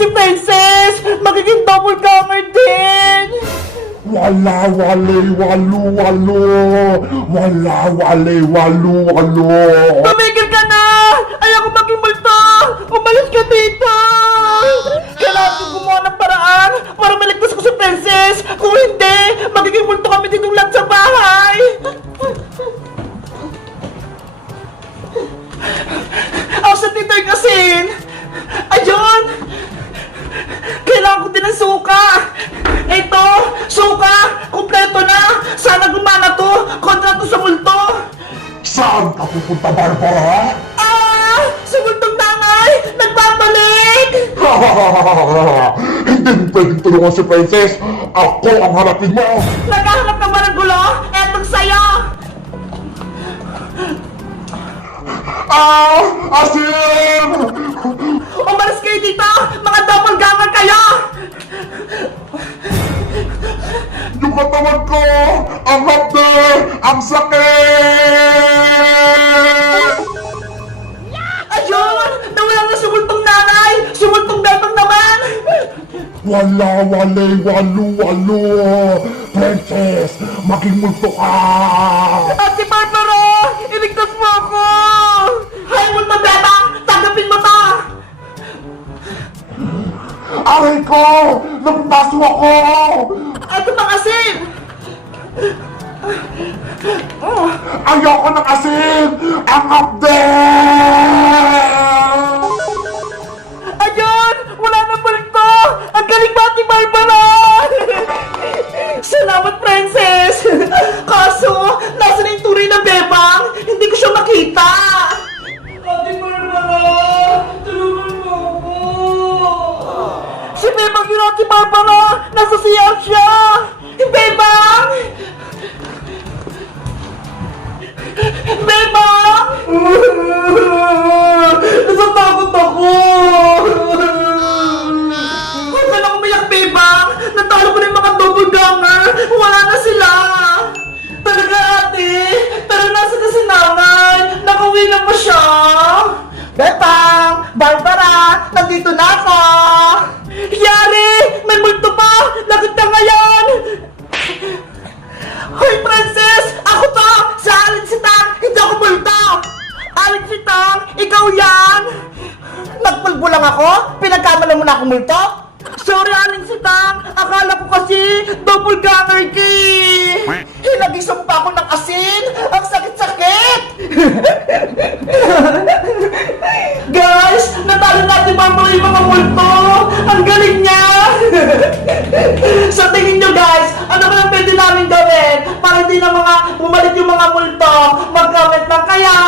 Si Princess! Magiging doppelganger din! Wala, wale, walu, walo. Wala, wale, walu, walo. Tumigil ka na! Ayaw ko maging multo! Umalis ka dito! Kailangan ko gumawa ng paraan para maligtas ko si Princess! Kung hindi, magiging multo kami ditong lahat sa bahay! Asan dito yung asin? Ayun! Kailangan ko din ng suka! Ito! Suka! Kompleto na! Sana gumana to! Kontra to sa multo! Saan ka pupunta, Barbara? Ah! Si multong nanay! Nagbabalik! Hindi mo pwedeng tulungan si Princess. Ako ang hanapin mo. Naghahanap ka ba ng gulo? Etong sayo! Asin! Umalis kayo dito! Mga doppelganger kayo! Yung katawan ko! Ang hapde! Ang sakit! Ayun! Nawalan na si multong nanay! Si multong bebang naman! Wala, wale, walu, walo. Princess, maging multo ka! Ate Barbara! Iligtas mo ako! Hay multo bebang! Tanggapin mo to! Aray ko! Napapaso ako! Ito pang asin! Ayoko ng asin! Ang hapde! Ayun! Wala na balik to! Ang galing ba, Ate Barbara? Salamat, Princess! Kaso, nasa na yung tunay na bebang? Hindi ko siya makita! Ate Barbara! Tulungan mo ako! Si Bebang yun, Ate Barbara! Nasa CR siya! Bebang! Bebang! Natatakot ako! Huwag ka na umiyak, Bebang! Natalo ko na yung mga doppelganger! Wala na sila! Talaga, ate! Pero nasa kasi nanay! Nakauwi na pa siya! Bebang! Barbara! Nandito na ako! Yari! May multo pa! Lagot ka ngayon! Hoy, Princess! Ako to! Sa Alin Sitang! Hindi ako multo! Alin Sitang! Ikaw yan! Nagpulbo lang ako? Pinagkamalan mo na ako multo? Sorry, Alin Sitang! Akala ko kasi doppelganger ka eh! Hinagisang pa ako ng asin! Ang sakit-sakit! Guys! Natalo natin Barbara yung mga multo! Ang galing niya! Sa tingin nyo guys, ano ba ang pwede namin gawin para hindi na bumalik yung mga multo? Mag-comment lang kayo!